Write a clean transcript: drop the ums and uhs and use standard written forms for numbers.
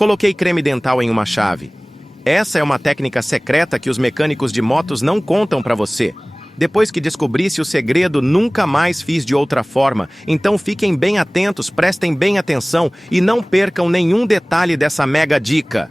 Coloquei creme dental em uma chave. Essa é uma técnica secreta que os mecânicos de motos não contam pra você. Depois que descobrisse o segredo, nunca mais fiz de outra forma. Então fiquem bem atentos, prestem bem atenção e não percam nenhum detalhe dessa mega dica.